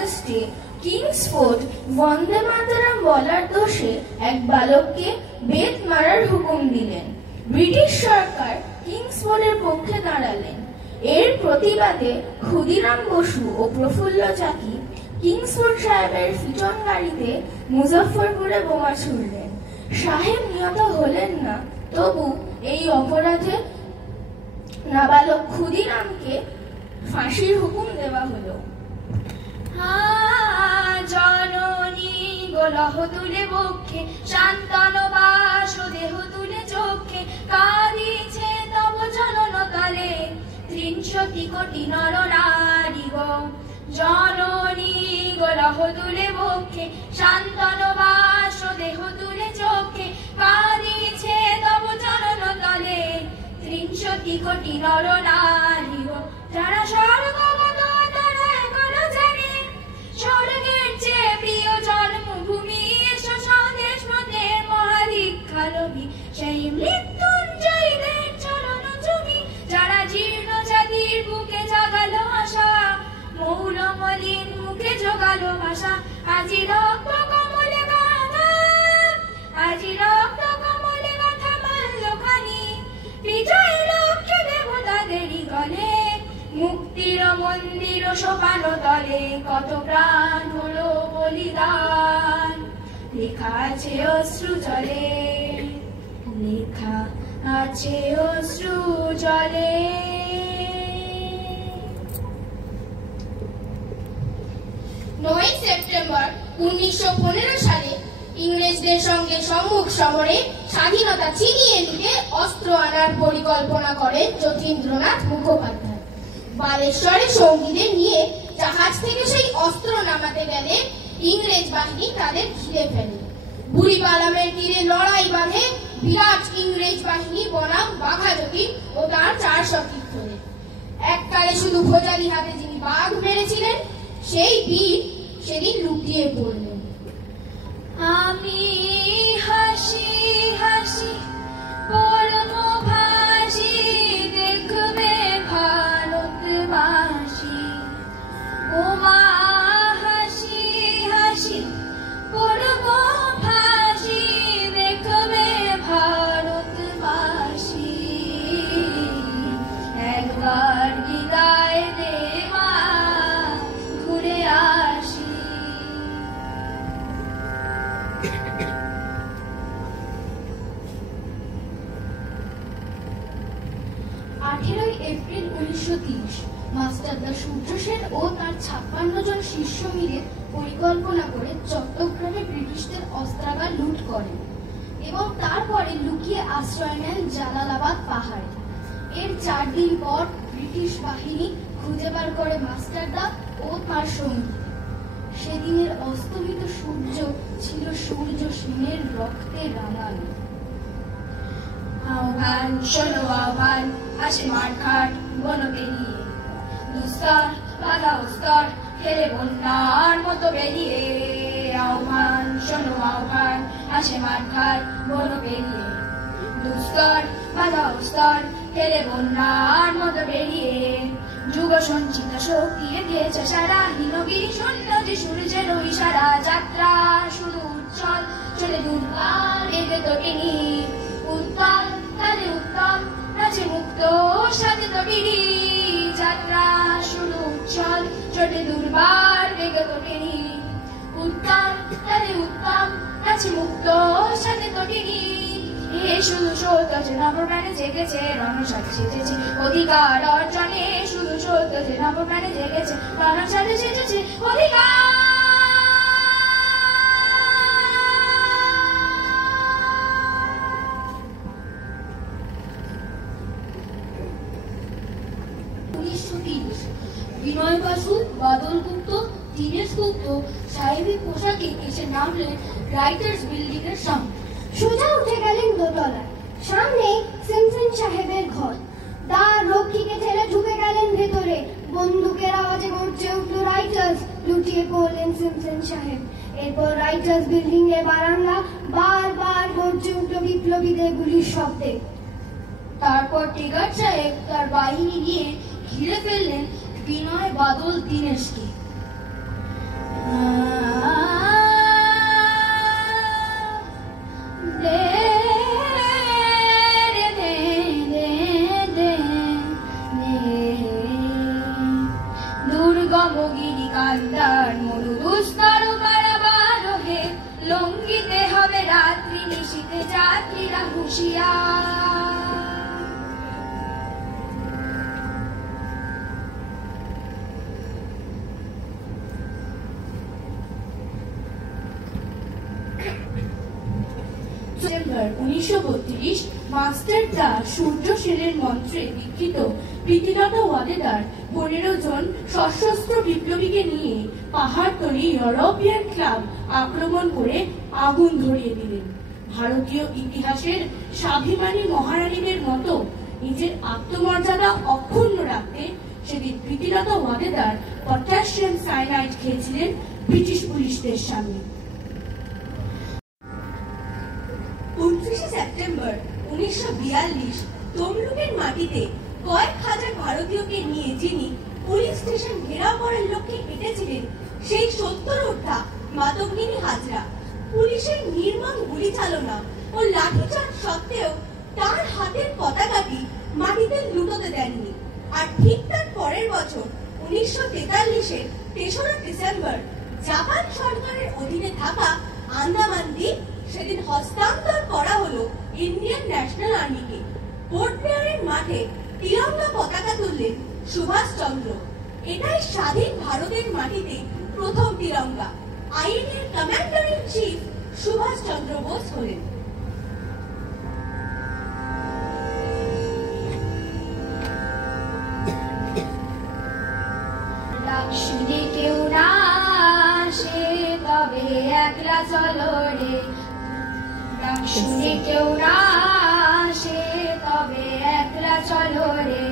আগস্টে কিংসফোর্ড বন্দে মাতরম বলার দোষে এক বালককে বেত মারার হুকুম দিলেন। ব্রিটিশ সরকার কিংসফোর্ডের পক্ষে দাঁড়ালেন। এর প্রতিবাদে ক্ষুদিরাম বসু ও প্রফুল্ল চাকি কিংসফোর্ড সাহেবের ফিটন গাড়িতে মুজফ্ফরপুরে বোমা ছুড়লেন। সাহেব নিহত হলেন না, তবু এই অপরাধে নাবালক ক্ষুদিরামকে ফাঁসির হুকুম দেওয়া হলো। জননী গোলহ তুলে বক্ষে, শান্তন বাস দেহ তুলে চক্ষে, কাঁদিছে তব জনন তলে ৩০০ কোটি নর নারী গো। জননী গোলহ তুলে বক্ষে, শান্তন বাস দেহ তুলে চক্ষে, কাঁদিছে তব জনন তলে ৩০০ কোটি নর নারী গো। যারা স্বর্গগত তারা এখনো জানে, স্বর্গের চেয়ে প্রিয় জন্মভূমি, এসো স্বদেশ মতে মহাদীক্ষালভী, সেই মৃত্যুঞ্জয়ীদের চরণ জমি। যারা জীর্ণ জাতির বুকে জাগালো আশা, মৌলমলিন মুখে জোগালো ভাষা, আজি রক্ত কমলে গাথা, আজি রক্ত কমলে গাথা মাল্যখানি, বিজয় লক্ষ্যে দেবতাদেরই গলে, মুক্তির মন্দির সোপান তলে কত প্রাণ হলো বলিদান। লেখা আছে অশ্রু জলে, লেখা আছে অশ্রু জলে। ৯ সেপ্টেম্বর ১৯১৫ সালে ইংরেজদের সঙ্গে সম্মুখ সমরে স্বাধীনতা ছিনিয়ে নিতে অস্ত্র আনার পরিকল্পনা করেন যতীন্দ্রনাথ মুখোপাধ্যায়। বালেশ্বরে সঙ্গীদের নিয়ে জাহাজ থেকে সেই অস্ত্র নামাতে গেলে ইংরেজ বাহিনী তাদের ঘিরে ফেলে। বুড়িপালামের তীরে লড়াই বাঁধে বিরাট ইংরেজ বাহিনী বনাম বাঘা যতীন ও তার ৪০০ কীর্তনে। এককালে শুধু ভোজালি হাতে যিনি বাঘ মেরেছিলেন, সেই বীর সেদিন লুটিয়ে পড়লেন। আমি হাসি হাসি পরম ভাসি, দেখবে ভারতবাসী। ওমা হাসি হাসি পরম ভাসি, দেখবে ভারতবাসী। একবার বিদায় দেওয়া ঘুরে আসি। 18 এপ্রিল 1930 মাস্টারদা সূর্য সেন ও তার ৫৬ জন শিষ্য মিলে পরিকল্পনা করে চট্টগ্রামে ব্রিটিশদের অস্ত্রাগার লুট করেন এবং তারপরে লুকিয়ে আশ্রয় নেন জালালাবাদ পাহাড়ে। এর ৪ দিন পর ব্রিটিশ বাহিনী খুঁজে বার করে মাস্টারদা ও তার সঙ্গী। সেদিনের অস্তমিত সূর্য ছিল সূর্য সেনের রক্তে রাঙানো। আহ্বান শোনো আহ্বান, আসে মাঠঘাট বন পেরিয়ে, দুস্তর বাধা স্তর খেলে বন্যার মতো বেরিয়ে। আহ্বান শোনো আহ্বান, আসে মাঠঘাট বন পেরিয়ে, দুস্তর বাধা স্তর খেলে বন্যার মতো বেরিয়ে। যুগ সঞ্চিত শক্তি দিয়েছে সারা, হীনগিরি শূন্য যে সূর্যের ইশারা। যাত্রা শুরু উচ্ছল চলে দুর্বার এতে তো টেনি, উত্তম তালে উত্তম নাচে মুক্ত সাথে তো বিড়ি। যাত্রা শুরু উচ্ছল চলে দুর্বার বেগে তো টেনি, উত্তম তালে উত্তম নাচে মুক্ত সাথে তো বিড়ি। এ শুধু সত্য যে নবপ্রাণে জেগেছে, রণসাথে সেজেছে অধিকার অর্জনে। শুধু সত্য যে নবপ্রাণে জেগেছে, রণসাথে সেজেছে অধিকার। 1930 বিনয় বাসু, বাদল গুপ্ত, দীনেশ গুপ্ত সাহেবী পোশাকে এসে নামলেন রাইটার্স বিল্ডিং এর সামনে। সোজা উঠে গেলেন দোতলায়। সামনে সিমসন সাহেবের ঘর। দ্বার রক্ষীকে ঠেলে ঢুকে গেলেন ভেতরে। বন্দুকের আওয়াজে গর্জে উঠল রাইটার্স। লুটিয়ে পড়লেন সিমসন সাহেব। এরপর রাইটার্স বিল্ডিং এর বারান্দা বারবার গর্জে উঠল বিপ্লবীদের গুলির শব্দে। তারপর টেগার সাহেব তার বাহিনী নিয়ে ঘিরে ফেললেন বিনয়, বাদল, দীনেশকে। দুর্গমগিরি কান্দার মরু দুস্তর পারাবার হে, লঙ্ঘিতে হবে রাত্রি নিশীতে যাত্রীরা হুঁশিয়ার। সেপ্টেম্বর 1932 মাস্টার দা সূর্য সেনের মন্ত্রে দীক্ষিত প্রীতিলতা ওয়াদেদার 15 জন সশস্ত্র বিপ্লবীকে নিয়ে পাহাড়তলি ইউরোপিয়ান ক্লাব আক্রমণ করে আগুন ধরিয়ে দিলেন। ভারতীয় ইতিহাসের স্বাভিমানী মহারানীদের মতো নিজের আত্মমর্যাদা অক্ষুণ্ণ রাখতে সেদিন প্রীতিলতা ওয়াদেদার পটাশিয়াম সায়ানাইড খেয়েছিলেন ব্রিটিশ পুলিশদের সামনে। 29 সেপ্টেম্বর 1942 তমলুকের মাটিতে কয়েক হাজার ভারতীয়কে নিয়ে যিনি পুলিশ স্টেশন ঘেরাও করার লক্ষ্যে হেঁটেছিলেন, সেই 70 যোদ্ধা মাতঙ্গিনী হাজরা পুলিশের নির্মম গুলি চালনা ও লাঠিচার্জ সত্ত্বেও তার হাতের পতাকাটি মাটিতে লুটোতে দেননি। আর ঠিক তার পরের বছর 1943-এর 3রা ডিসেম্বর জাপান সরকারের অধীনে থাকা আন্দামান দ্বীপ সেদিন হস্তান্তর করা হলো ইন্ডিয়ান ন্যাশনাল আর্মিকে। পোর্ট ব্লেয়ারের মাঠে তিরঙ্গা পতাকা তুললেন সুভাষ চন্দ্র। এটাই স্বাধীন ভারতের মাটিতে প্রথম তিরঙ্গা। আইএনএর commander in chief Subhash Chandra Bose হলেন। শুনে কেউ না আসে তবে একলা চলো রে, শুনে কেউ না আসে তবে একলা চলো রে,